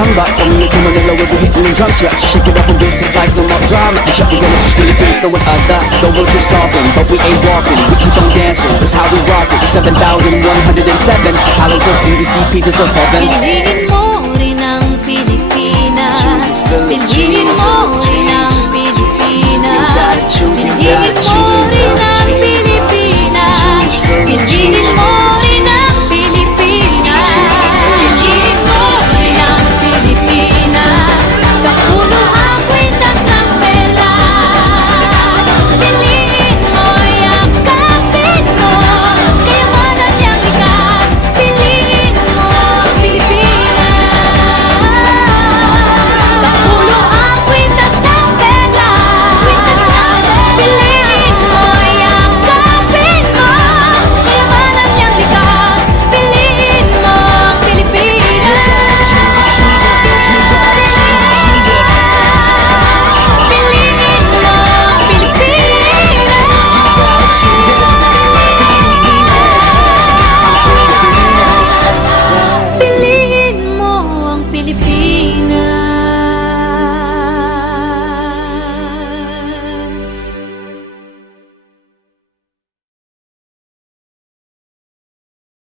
samba. Coming into Manila with the hitting and drum scratch. Shake it up and build some life, no more drama. And check, we gonna choose Philippines, no one other. The world keeps talking, but we ain't walking. We keep on dancing, that's how we rock it. 7,107 islands of beauty, pieces of heaven. Piliin mo rin ang Pilipinas. Piliin mo